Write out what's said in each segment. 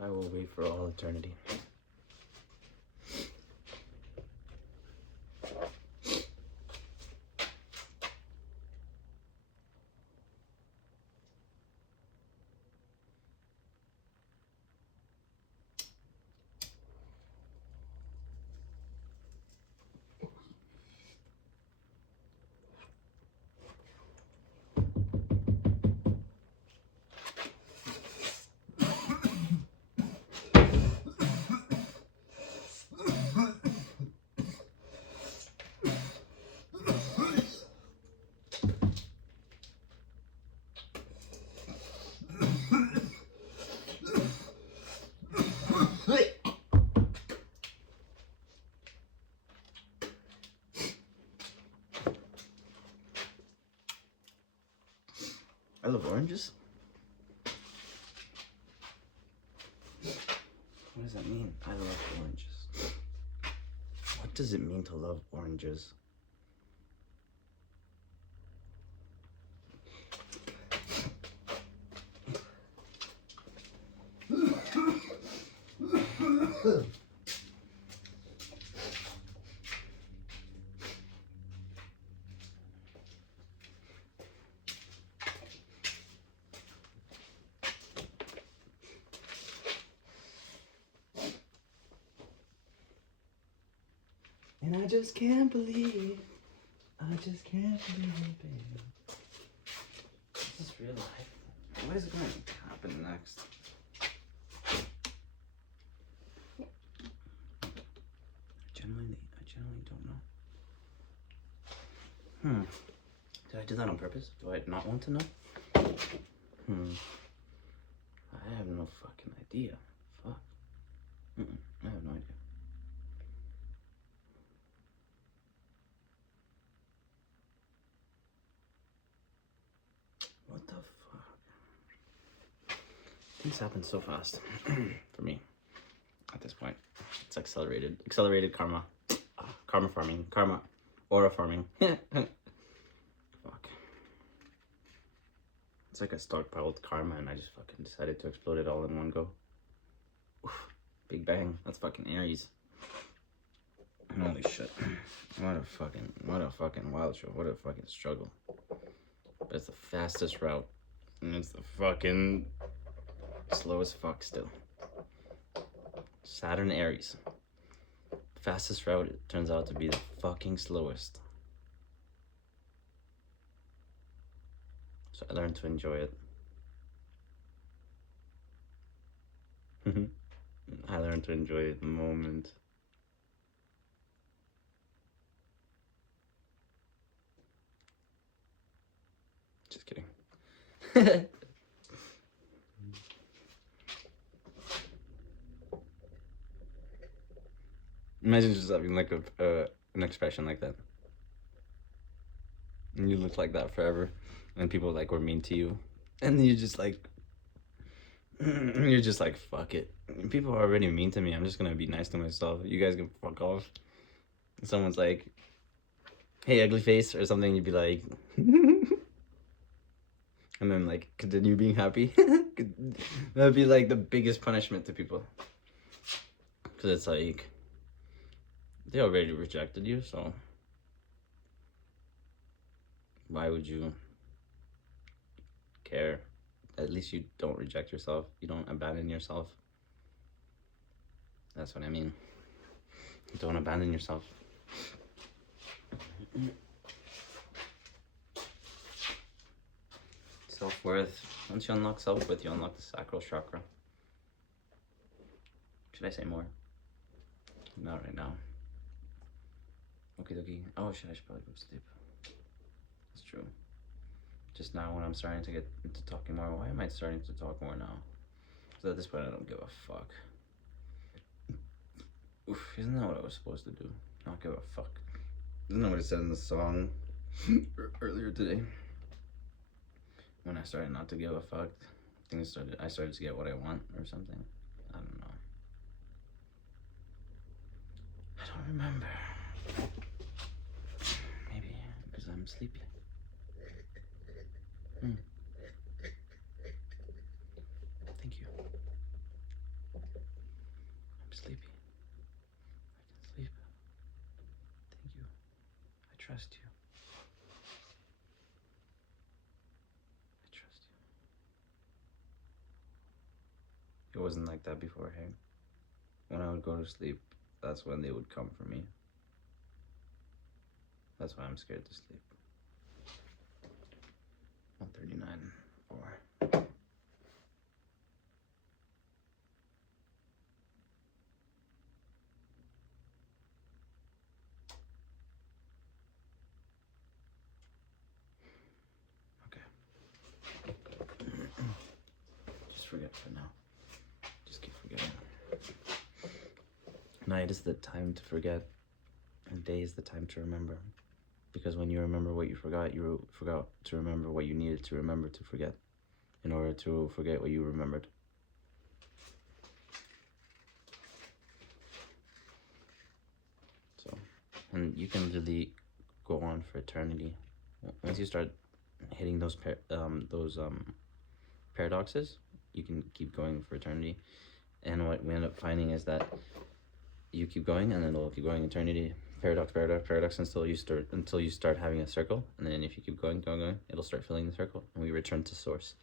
I will wait for all eternity. I love oranges. What does that mean? I love oranges. What does it mean to love oranges? And I just can't believe it. I just can't believe it, baby. This is real life. What is going to happen next? I genuinely don't know. Did I do that on purpose? Do I not want to know? I have no fucking idea. Fuck. I have no idea. What the fuck? Things happen so fast for me at this point. It's accelerated. Accelerated karma. Karma farming. Karma. Aura farming. Fuck. It's like I stockpiled karma and I just fucking decided to explode it all in one go. Oof. Big bang. That's fucking Aries. Holy shit. What a fucking wild show. What a fucking struggle. But it's the fastest route. And it's the fucking slowest fuck still. Saturn Aries. Fastest route, it turns out to be the fucking slowest. So I learned to enjoy it. I learned to enjoy the moment. Just kidding. Imagine just having like an expression like that. And you look like that forever. And people like were mean to you. And then you're just like, fuck it. People are already mean to me. I'm just gonna be nice to myself. You guys can fuck off. And someone's like, hey, ugly face, or something, you'd be like, and then like continue being happy. That'd be like the biggest punishment to people. Because it's like, they already rejected you, so why would you care? At least you don't reject yourself. You don't abandon yourself. That's what I mean. Don't abandon yourself. Self-worth. Once you unlock self-worth, you unlock the sacral chakra. Should I say more? Not right now. Okay. Oh shit, I should probably go to sleep. That's true. Just now when I'm starting to get into talking more, why am I starting to talk more now? So at this point I don't give a fuck. Oof, isn't that what I was supposed to do? Not give a fuck. Isn't that what it said in the song earlier today? When I started not to give a fuck, I started to get what I want or something. I don't know. I don't remember. Maybe because I'm sleepy. Thank you. sleepy. I can sleep. Thank you. I trust you. I trust you. It wasn't like that before, hey? When I would go to sleep, that's when they would come for me. That's why I'm scared to sleep. 139. 4. Just forget for now. Just keep forgetting. Night is the time to forget, and day is the time to remember. Because when you remember what you forgot to remember what you needed to remember to forget, in order to forget what you remembered. So, and you can literally go on for eternity. Once you start hitting those paradoxes, you can keep going for eternity. And what we end up finding is that you keep going, and then it'll keep going eternity. Paradox until you start having a circle, and then if you keep going, it'll start filling the circle, and we return to source.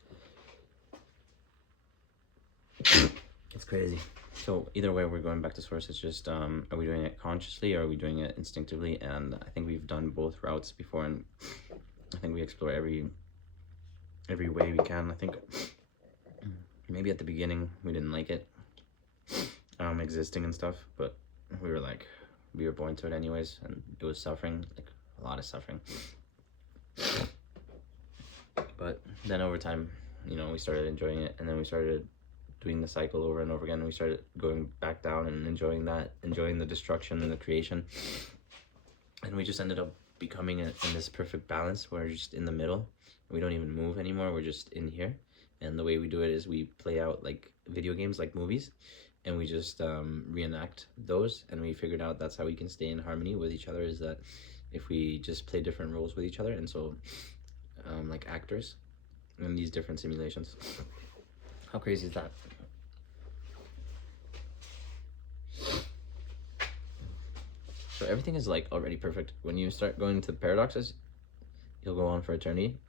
It's crazy. So either way, we're going back to source. It's just are we doing it consciously or are we doing it instinctively? And I think we've done both routes before, and I think we explore every way we can. I think maybe at the beginning we didn't like it, existing and stuff, but we were born to it anyways, and it was suffering, like a lot of suffering. But then over time, we started enjoying it, and then we started doing the cycle over and over again, and we started going back down and enjoying the destruction and the creation, and we just ended up becoming in this perfect balance where we're just in the middle. We don't even move anymore, we're just in here. And the way we do it is we play out like video games, like movies, and we just reenact those. And we figured out that's how we can stay in harmony with each other, is that if we just play different roles with each other, and so like actors in these different simulations. How crazy is that? So everything is like already perfect. When you start going to the paradoxes, you'll go on for eternity,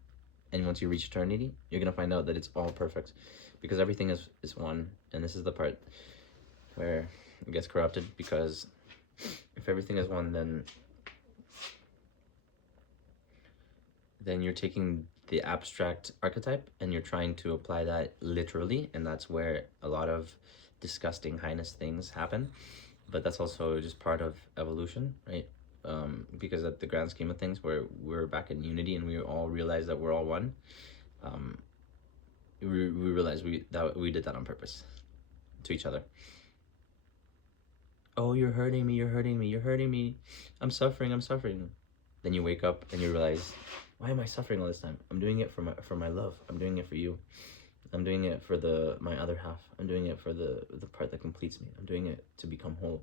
and once you reach eternity, you're gonna find out that it's all perfect, because everything is one. And this is the part where it gets corrupted, because if everything is one, then you're taking the abstract archetype and you're trying to apply that literally, and that's where a lot of disgusting heinous things happen. But that's also just part of evolution, right? Because at the grand scheme of things, where we're back in unity and we all realize that we're all one, we realize that we did that on purpose to each other. Oh, you're hurting me, I'm suffering. Then you wake up and you realize, why am I suffering all this time? I'm doing it for my love. I'm doing it for you. I'm doing it for my other half. I'm doing it for the part that completes me. I'm doing it to become whole.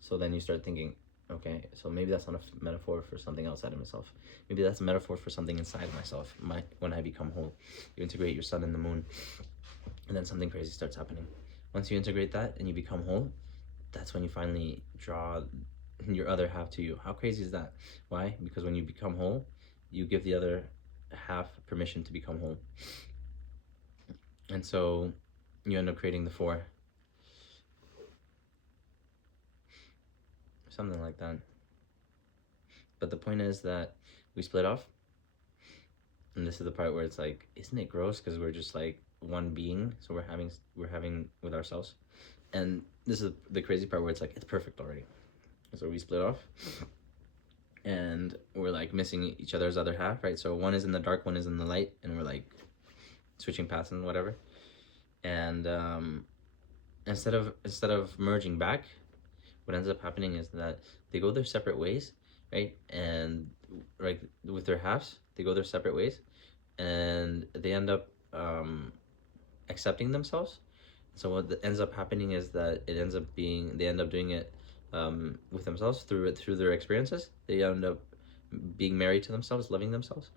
So then you start thinking, okay, so maybe that's not a metaphor for something outside of myself. Maybe that's a metaphor for something inside myself. When I become whole, you integrate your sun and the moon, and then something crazy starts happening. Once you integrate that and you become whole, that's when you finally draw your other half to you. How crazy is that? Why? Because when you become whole, you give the other half permission to become whole. And so you end up creating the 4. Something like that. But the point is that we split off. And this is the part where it's like, isn't it gross? Because we're just like one being. So we're having with ourselves. And this is the crazy part where it's like, it's perfect already. So we split off. And we're like missing each other's other half, right? So one is in the dark, one is in the light. And we're like switching paths and whatever. And instead of merging back, what ends up happening is that they go their separate ways, right? And like with their halves, they go their separate ways, and they end up accepting themselves. So what ends up happening is that they end up doing it with themselves through their experiences. They end up being married to themselves, loving themselves.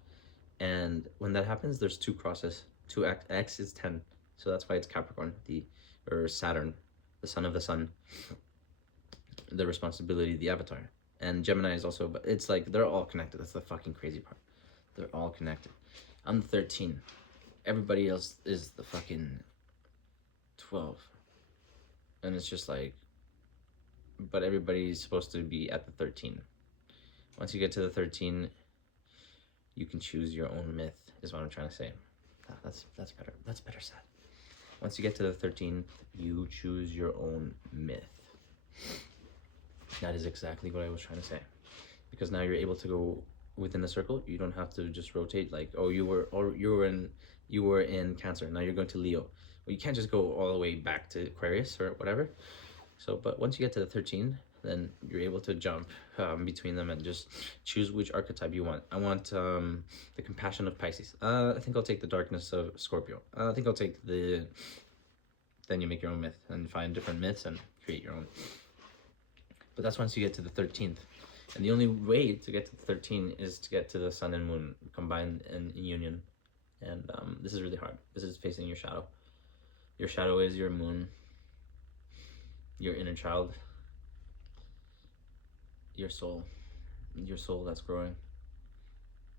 And when that happens, there's 2 crosses. 2x is 10. So that's why it's Capricorn, or Saturn. the son of the sun, the responsibility, the avatar. And Gemini is also, but it's like they're all connected. That's the fucking crazy part. They're all connected. I'm the 13. Everybody else is the fucking 12. And it's just like, but everybody's supposed to be at the 13. Once you get to the 13, you can choose your own myth, is what I'm trying to say. That's better. That's better said. Once you get to the 13th, you choose your own myth. That is exactly what I was trying to say. Because now you're able to go within the circle. You don't have to just rotate like, oh, you were in Cancer. Now you're going to Leo. Well, you can't just go all the way back to Aquarius or whatever. So, but once you get to the 13, then you're able to jump between them and just choose which archetype you want. I want the compassion of Pisces. I think I'll take the darkness of Scorpio. I think I'll take the... Then you make your own myth and find different myths and create your own. But that's once you get to the 13th. And the only way to get to the 13 is to get to the sun and moon combined in union. And this is really hard. This is facing your shadow. Your shadow is your moon, your inner child, your soul that's growing.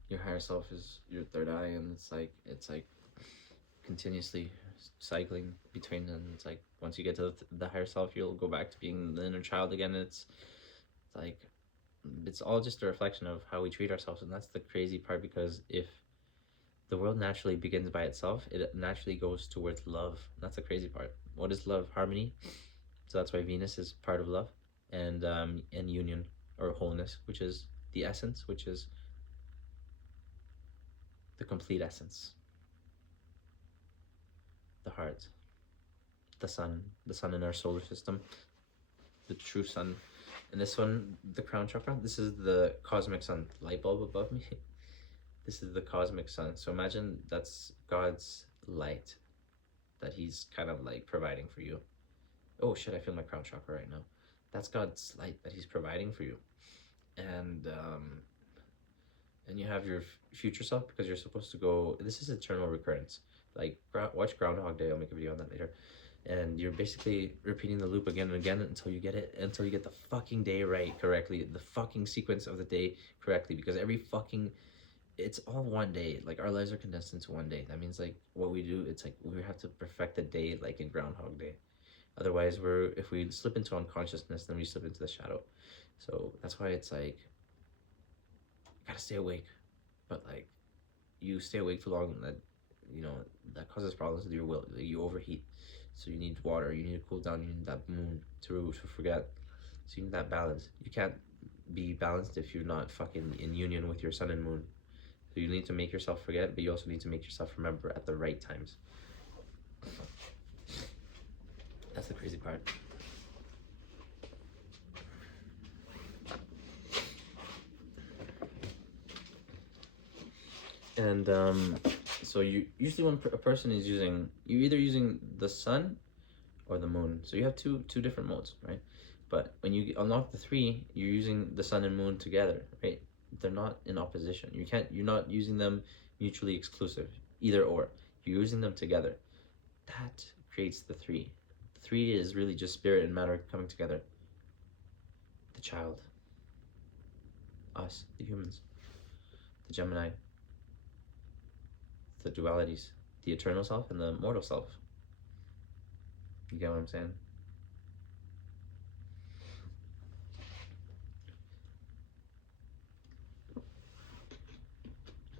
Your higher self is your third eye, and it's like continuously cycling between, and it's like once you get to the higher self, you'll go back to being the inner child again. It's like it's all just a reflection of how we treat ourselves, and that's the crazy part, because if the world naturally begins by itself, it naturally goes towards love. That's the crazy part. What is love? Harmony. So that's why Venus is part of love, and union, or wholeness, which is the essence, which is the complete essence. The heart, the sun in our solar system, the true sun. And this one, the crown chakra, this is the cosmic sun, light bulb above me. This is the cosmic sun. So imagine that's God's light that he's kind of like providing for you. Oh shit, I feel my crown chakra right now. That's God's light that he's providing for you. And you have your future self, because you're supposed to go, this is eternal recurrence. Like, watch Groundhog Day, I'll make a video on that later. And you're basically repeating the loop again and again until you get the fucking day right correctly, the fucking sequence of the day correctly, because it's all one day. Like, our lives are condensed into one day. That means, like, what we do, it's like we have to perfect the day, like in Groundhog Day. Otherwise, if we slip into unconsciousness, then we slip into the shadow. So that's why it's like, you gotta stay awake. But like, you stay awake too long, that causes problems with your will. You overheat. So you need water, you need to cool down, you need that moon to forget. So you need that balance. You can't be balanced if you're not fucking in union with your sun and moon. So you need to make yourself forget, but you also need to make yourself remember at the right times. That's the crazy part. And so you usually, when a person is you're either using the sun or the moon. So you have two different modes, right? But when you unlock the 3, you're using the sun and moon together, right? They're not in opposition. You're not using them mutually exclusive, either or. You're using them together. That creates the 3. The 3 is really just spirit and matter coming together. The child, us, the humans, the Gemini, the dualities, the eternal self and the mortal self. You get what I'm saying?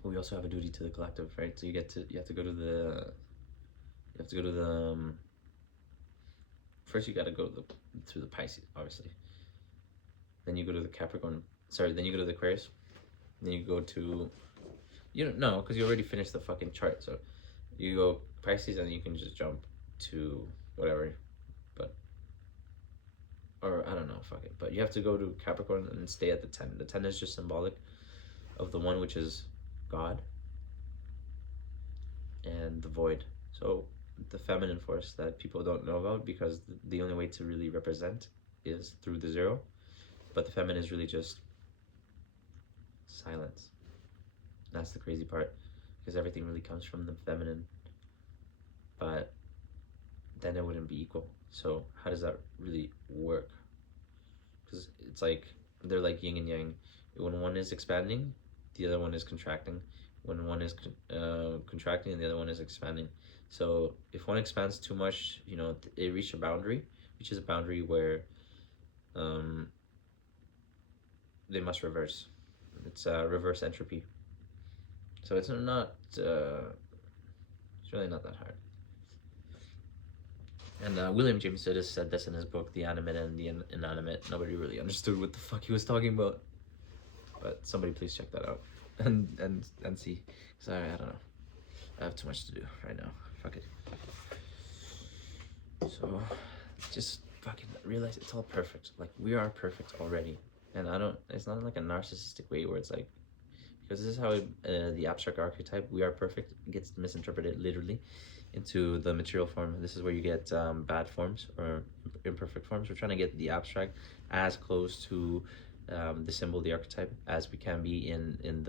But we also have a duty to the collective, right? So you have to go to the first you gotta go through the Pisces, obviously. Then you go to the Capricorn. Sorry, then you go to the Aquarius. Then you go to, you don't know, because you already finished the fucking chart. So you go Pisces, and you can just jump to whatever, or I don't know, fuck it. But you have to go to Capricorn and stay at the 10. The 10 is just symbolic of the 1, which is God, and the void. So the feminine force that people don't know about, because the only way to really represent is through the 0. But the feminine is really just silence. That's the crazy part, because everything really comes from the feminine. But then it wouldn't be equal. So how does that really work? Because it's like they're like yin and yang. When one is expanding, the other one is contracting. When one is contracting, and the other one is expanding. So if one expands too much, you know, it reaches a boundary, which is a boundary where um, they must reverse. It's reverse entropy. So it's not. It's really not that hard. And William James Sidis said this in his book, The Animate and the Inanimate. Nobody really understood what the fuck he was talking about. But somebody please check that out and see. Because I don't know. I have too much to do right now. Fuck it. So just fucking realize it's all perfect. Like, we are perfect already. And it's not like a narcissistic way where it's like, because this is how the abstract archetype, we are perfect, gets misinterpreted literally into the material form. This is where you get bad forms or imperfect forms. We're trying to get the abstract as close to the symbol, the archetype, as we can be in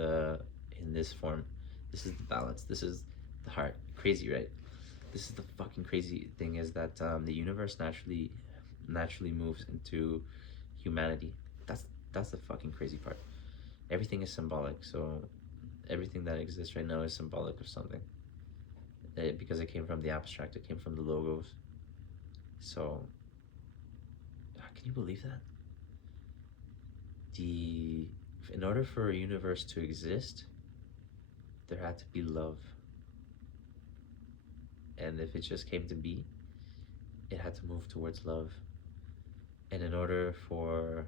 this form. This is the balance. This is the heart. Crazy, right? This is the fucking crazy thing, is that the universe naturally moves into humanity. That's the fucking crazy part. Everything is symbolic, so everything that exists right now is symbolic of something. Because it came from the abstract, it came from the logos. So, can you believe that? In order for a universe to exist, there had to be love. And if it just came to be, it had to move towards love. And in order for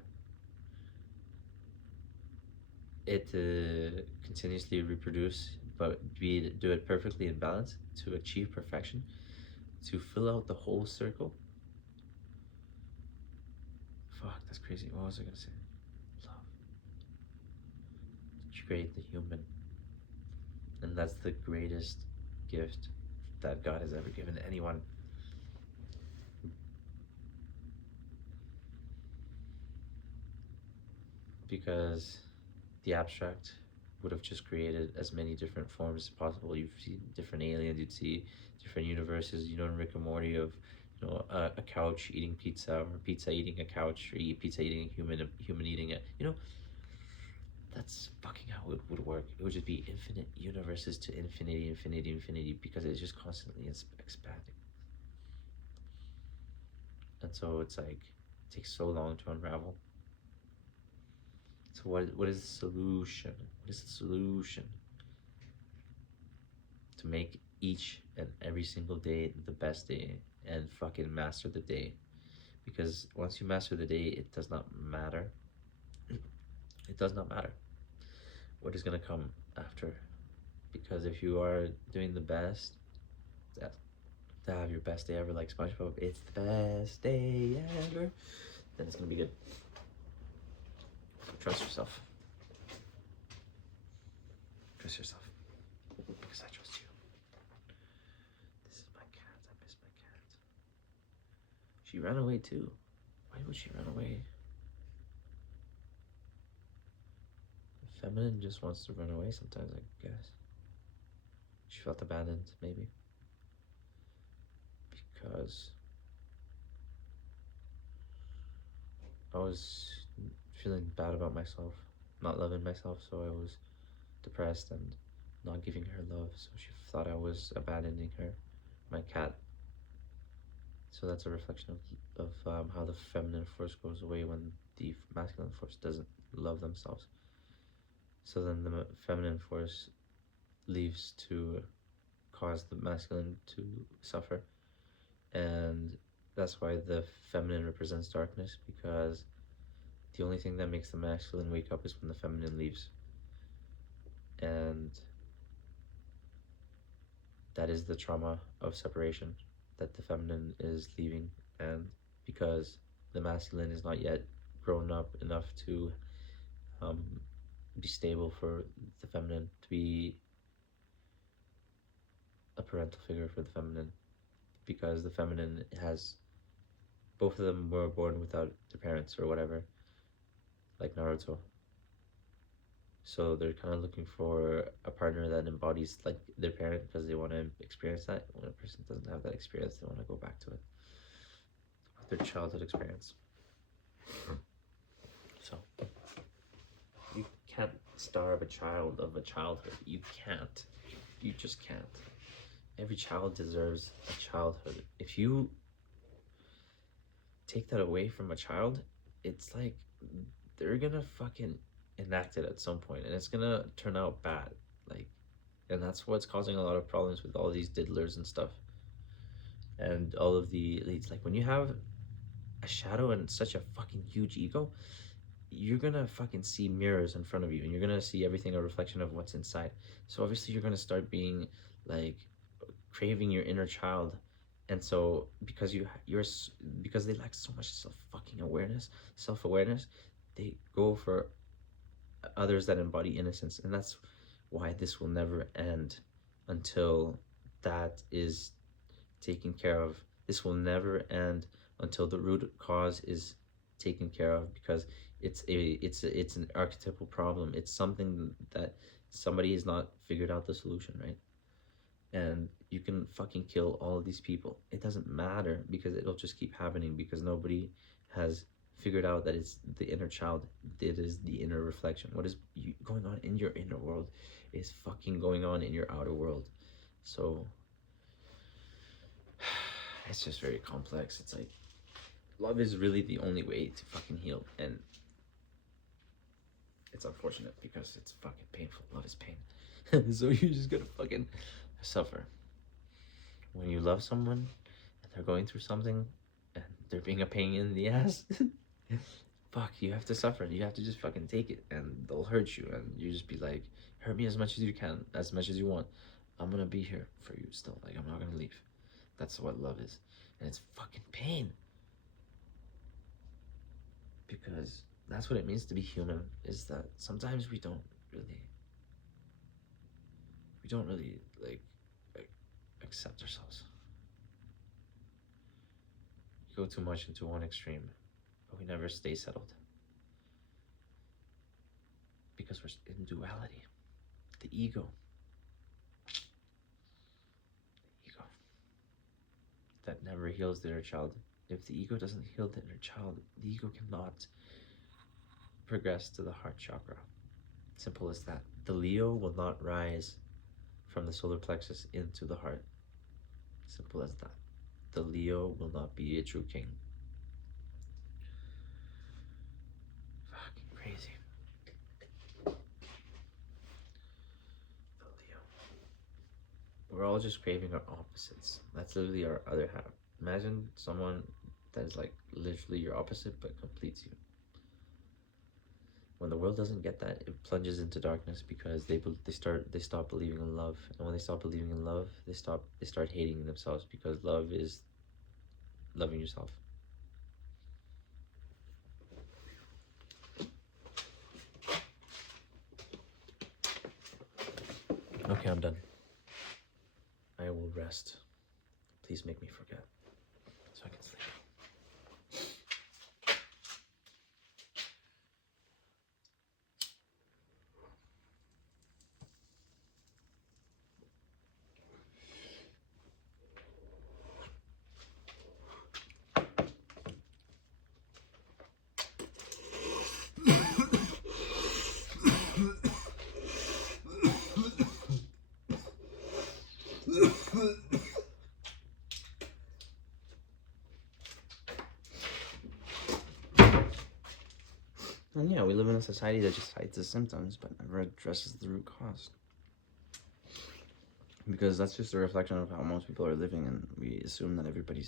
it to continuously reproduce, but do it perfectly in balance, to achieve perfection, to fill out the whole circle. Fuck, that's crazy. What was I gonna say? Love. To create the human. And that's the greatest gift that God has ever given anyone. Because the abstract would have just created as many different forms as possible. You've seen different aliens, you'd see different universes, you know, in Rick and Morty, of, you know, a couch eating pizza, or pizza eating a couch, or pizza eating a human eating it, you know. That's fucking how it would work. It would just be infinite universes to infinity, infinity, infinity, because it's just constantly expanding. And so it's like, it takes so long to unravel. So what is the solution? What is the solution? To make each and every single day the best day, and fucking master the day. Because once you master the day, it does not matter. It does not matter what is gonna come after. Because if you are doing the best, that to have your best day ever, like SpongeBob, it's the best day ever, then it's gonna be good. Trust yourself. Trust yourself. Because I trust you. This is my cat. I miss my cat. She ran away too. Why would she run away? The feminine just wants to run away sometimes, I guess. She felt abandoned, maybe. Because I was feeling bad about myself, not loving myself, so I was depressed and not giving her love, so she thought I was abandoning her, my cat. So that's a reflection of how the feminine force goes away when the masculine force doesn't love themselves. So then the feminine force leaves to cause the masculine to suffer. And that's why the feminine represents darkness, because the only thing that makes the masculine wake up is when the feminine leaves. And that is the trauma of separation, that the feminine is leaving, and because the masculine is not yet grown up enough to be stable for the feminine, to be a parental figure for the feminine, because the feminine has, both of them were born without their parents or whatever, like Naruto. So they're kind of looking for a partner that embodies like their parent because they want to experience that. When a person doesn't have that experience, they want to go back to it, their childhood experience. So you can't starve a child of a childhood. You can't. You just can't. Every child deserves a childhood. If you take that away from a child, it's like they're gonna fucking enact it at some point and it's gonna turn out bad. Like, and that's what's causing a lot of problems with all these diddlers and stuff and all of the elites. Like, when you have a shadow and such a fucking huge ego, you're gonna fucking see mirrors in front of you and you're gonna see everything a reflection of what's inside. So obviously you're gonna start being like craving your inner child. And so because because they lack so much self-awareness, they go for others that embody innocence. And that's why this will never end until that is taken care of. This will never end until the root cause is taken care of, because it's an archetypal problem. It's something that somebody has not figured out the solution, right? And you can fucking kill all of these people. It doesn't matter because it'll just keep happening because nobody has figured out that it's the inner child. It is the inner reflection. What is going on in your inner world is fucking going on in your outer world. So it's just very complex. It's like love is really the only way to fucking heal, and it's unfortunate because it's fucking painful. Love is pain. So you're just gonna fucking suffer. When you love someone and they're going through something and they're being a pain in the ass, fuck, you have to suffer. You have to just fucking take it, and they'll hurt you, and you just be like, hurt me as much as you can, as much as you want. I'm gonna be here for you still. Like, I'm not gonna leave. That's what love is. And it's fucking pain. Because that's what it means to be human, is that sometimes we don't really like accept ourselves. We go too much into one extreme, but we never stay settled because we're in duality. The ego, that never heals the inner child. If the ego doesn't heal the inner child, the ego cannot progress to the heart chakra. Simple as that. The Leo will not rise from the solar plexus into the heart. Simple as that. The Leo will not be a true king. Fucking crazy. The Leo. We're all just craving our opposites. That's literally our other half. Imagine someone that is like literally your opposite but completes you. When the world doesn't get that, it plunges into darkness because they stop believing in love, and when they stop believing in love, they start hating themselves, because love is loving yourself. Okay, I'm done. I will rest. Please make me forget so I can sleep. And yeah, we live in a society that just hides the symptoms but never addresses the root cause. Because that's just a reflection of how most people are living, and we assume that everybody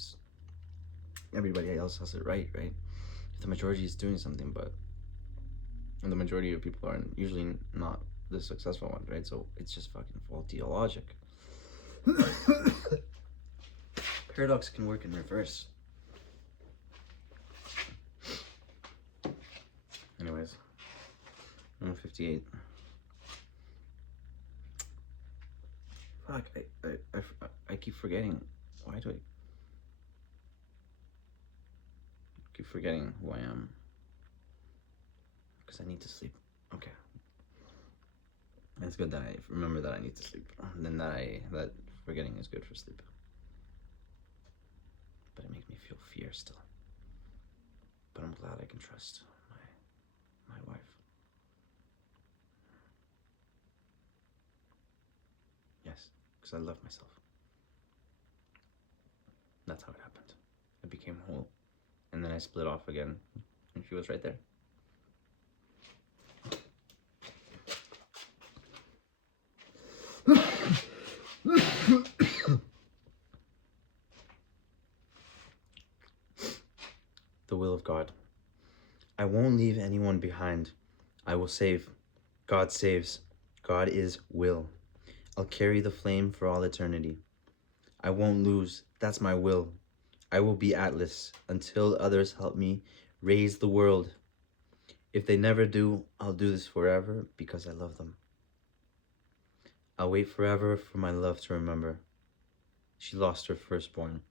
else has it right? The majority is doing something, but and the majority of people are usually not the successful ones, right? So it's just fucking faulty logic. Paradox can work in reverse. Anyways, 158. Fuck, I keep forgetting. Why do I keep forgetting who I am? Because I need to sleep. Okay. It's good that I remember that I need to sleep, and then that forgetting is good for sleep. But it makes me feel fear still. But I'm glad I can trust my wife. Yes, because I love myself. That's how it happened. I became whole, and then I split off again, and she was right there. The will of God. I won't leave anyone behind. I will save. God saves. God is will. I'll carry the flame for all eternity. I won't lose. That's my will. I will be Atlas until others help me raise the world. If they never do, I'll do this forever because I love them. I'll wait forever for my love to remember. She lost her firstborn.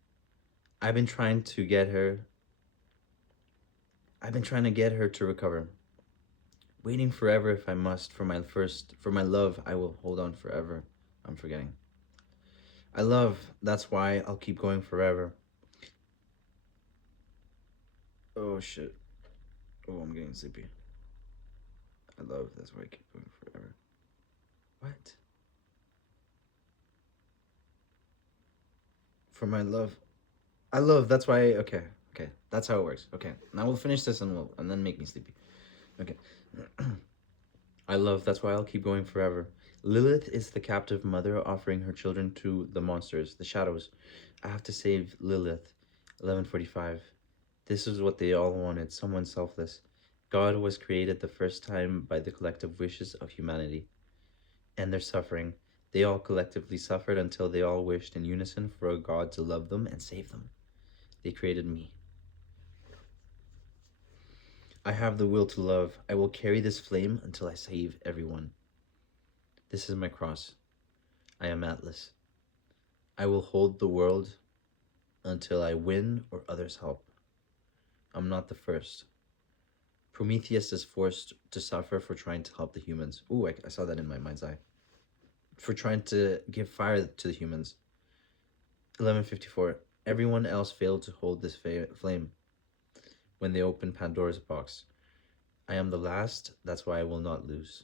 I've been trying to get her to recover. Waiting forever if I must for my love, I will hold on forever. I'm forgetting. I love, that's why I'll keep going forever. Oh shit. Oh, I'm getting sleepy. I love, that's why I keep going forever. What? For my love. I love, that's why, okay. That's how it works. Okay, now we'll finish this and then make me sleepy. Okay. I love, that's why I'll keep going forever. Lilith is the captive mother offering her children to the monsters, the shadows. I have to save Lilith. 11:45. This is what they all wanted, someone selfless. God was created the first time by the collective wishes of humanity. And their suffering. They all collectively suffered until they all wished in unison for a God to love them and save them. They created me. I have the will to love. I will carry this flame until I save everyone. This is my cross. I am Atlas. I will hold the world until I win or others help. I'm not the first. Prometheus is forced to suffer for trying to help the humans. Ooh, I saw that in my mind's eye. For trying to give fire to the humans. 11:54. Everyone else failed to hold this flame when they opened Pandora's box. I am the last, that's why I will not lose.